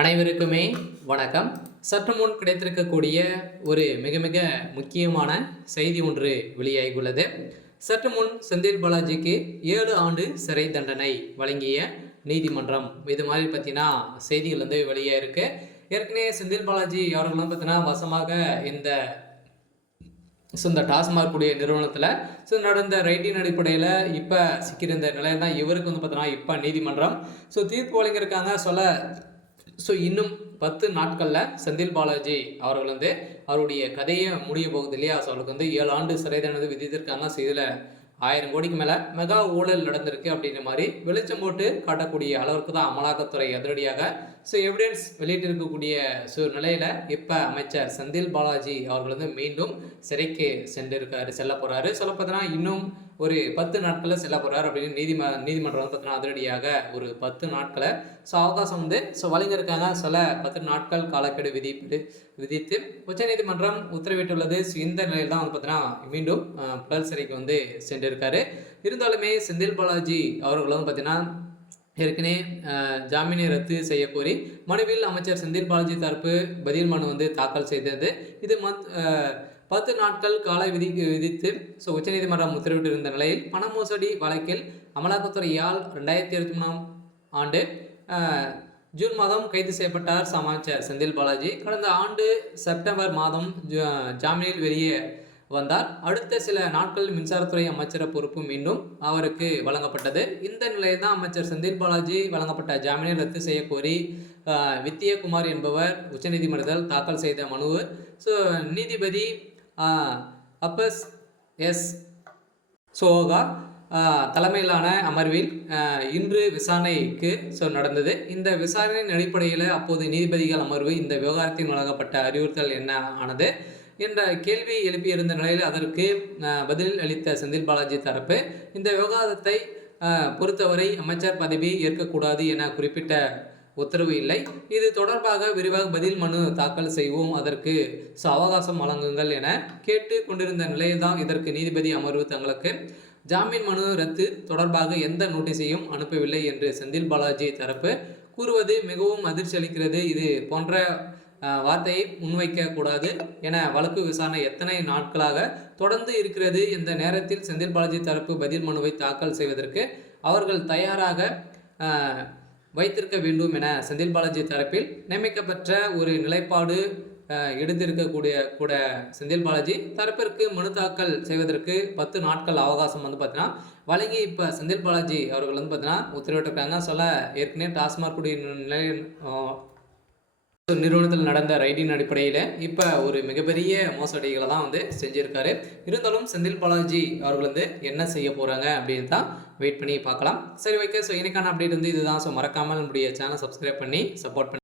அனைவருக்குமே வணக்கம். சற்று முன் கிடைத்திருக்கக்கூடிய ஒரு மிக மிக முக்கியமான செய்தி ஒன்று வெளியாகியுள்ளது. சற்று முன் செந்தில் பாலாஜிக்கு 7 ஆண்டு சிறை தண்டனை வழங்கிய நீதிமன்றம். இது மாதிரி பார்த்தீங்கன்னா செய்திகள் வந்து வெளியாயிருக்கு. ஏற்கனவே செந்தில் பாலாஜி அவர்கள் வந்து பார்த்தீங்கன்னா வசமாக இந்த டாஸ்மாக் கூடிய நிறுவனத்தில் நடந்த ரைட்டின் அடிப்படையில் இப்போ சிக்கியிருந்த நிலையில் தான் இவருக்கு வந்து பார்த்தீங்கன்னா இப்போ நீதிமன்றம் தீர்ப்பு வழங்கியிருக்காங்க. இன்னும் 10 நாட்களில் செந்தில் பாலாஜி அவர்கள் வந்து அவருடைய கதையை முடிய போகுது இல்லையா. அவருக்கு வந்து 7 ஆண்டு சிறை தண்டனை விதித்திருக்காங்க. இதில் 1000 கோடிக்கு மேலே மெகா ஊழல் நடந்திருக்கு அப்படின்ற மாதிரி வெளிச்சம் போட்டு காட்டக்கூடிய அளவுக்கு தான் அமலாக்கத்துறை அதிரடியாக எவிடன்ஸ் வெளியிட்டிருக்கக்கூடிய நிலையில் இப்போ அமைச்சர் செந்தில் பாலாஜி அவர்கள் வந்து மீண்டும் சிறைக்கு செல்ல போகிறாரு. சொல்ல பார்த்தீங்கன்னா இன்னும் ஒரு 10 நாட்களில் செல்ல போகிறார் அப்படின்னு நீதிமன்றம் வந்து பார்த்தீங்கன்னா அதிரடியாக ஒரு 10 நாட்களை அவகாசம் வந்து வழங்கியிருக்காங்க. 10 நாட்கள் காலக்கெடு விதித்து உச்சநீதிமன்றம் உத்தரவிட்டுள்ளது. இந்த நிலையில் தான் வந்து பார்த்தீங்கன்னா மீண்டும் புழல் சிறைக்கு வந்து சென்றிருக்காரு. இருந்தாலுமே செந்தில் பாலாஜி அவர்கள் வந்து பார்த்தீங்கன்னா ஏற்கனவே ஜாமீனை ரத்து செய்ய கோரி மனுவில் அமைச்சர் செந்தில் பாலாஜி தரப்பு பதில் மனு வந்து தாக்கல் செய்தது. இது 10 நாட்கள் கால விதித்து உச்சநீதிமன்றம் உத்தரவிட்டிருந்த நிலையில் பண மோசடி வழக்கில் அமலாக்கத்துறையால் 2023ஆம் ஆண்டு ஜூன் மாதம் கைது செய்யப்பட்டார் அமைச்சர் செந்தில் பாலாஜி. கடந்த ஆண்டு செப்டம்பர் மாதம் ஜாமீனில் வெளியே வந்தார். அடுத்த சில நாட்களில் மின்சாரத்துறை அமைச்சர பொறுப்பு மீண்டும் அவருக்கு வழங்கப்பட்டது. இந்த நிலையில் தான் அமைச்சர் செந்தில் பாலாஜி வழங்கப்பட்ட ஜாமீனை ரத்து செய்ய கோரி வித்யகுமார் என்பவர் உச்சநீதிமன்றத்தில் தாக்கல் செய்த மனு நீதிபதி அப்பஸ் எஸ் சோகா தலைமையிலான அமர்வில் இன்று விசாரணைக்கு நடந்தது. இந்த விசாரணையின் அடிப்படையில் அப்போது நீதிபதிகள் அமர்வு இந்த விவகாரத்தில் வழங்கப்பட்ட அறிவுறுத்தல் என்ன ஆனது என்ற கேள்வி எழுப்பியிருந்த நிலையில் அதற்கு பதில் அளித்த செந்தில் பாலாஜி தரப்பு இந்த விவகாரத்தை பொறுத்தவரை அமைச்சர் பதவி ஏற்கக்கூடாது என குறிப்பிட்ட உத்தரவு இல்லை. இது தொடர்பாக விரிவாக பதில் மனு தாக்கல் செய்வோம், அதற்கு அவகாசம் வழங்குங்கள் என கேட்டு கொண்டிருந்த நிலையில் தான் இதற்கு நீதிபதி அமர்வு தங்களுக்கு ஜாமீன் மனு ரத்து தொடர்பாக எந்த நோட்டீஸையும் அனுப்பவில்லை என்று செந்தில் பாலாஜி தரப்பு கூறுவது மிகவும் அதிர்ச்சி அளிக்கிறது. இது போன்ற வார்த்தையை முன்வைக்க கூடாது என வழக்கு விசாரணை எத்தனை நாட்களாக தொடர்ந்து இருக்கிறது. இந்த நேரத்தில் செந்தில் பாலாஜி தரப்பு பதில் மனுவை தாக்கல் செய்வதற்கு அவர்கள் தயாராக வைத்திருக்க வேண்டும் என செந்தில் பாலாஜி தரப்பில் நியமிக்கப்பட்ட ஒரு நிலைப்பாடு எடுத்திருக்கக்கூடிய செந்தில் பாலாஜி தரப்பிற்கு மனு தாக்கல் செய்வதற்கு 10 நாட்கள் அவகாசம் வந்து பார்த்தீங்கன்னா வழங்கி இப்போ செந்தில் பாலாஜி அவர்கள் வந்து பார்த்தீங்கன்னா உத்தரவிட்டிருக்காங்க. ஏற்கனவே டாஸ்மாக் நிறுவனத்தில் நடந்த ரைடின் அடிப்படையில் இப்போ ஒரு மிகப்பெரிய மோசடிகளை தான் வந்து செஞ்சுருக்காரு. இருந்தாலும் செந்தில் பாலாஜி அவர்கள் வந்து என்ன செய்ய போகிறாங்க அப்படின்னு தான் வெயிட் பண்ணி பார்க்கலாம். சரி, ஓகே. இன்னைக்கான அப்டேட் வந்து இதுதான். மறக்காமல் நம்முடைய சேனல் சப்ஸ்கிரைப் பண்ணி சப்போர்ட் பண்ணி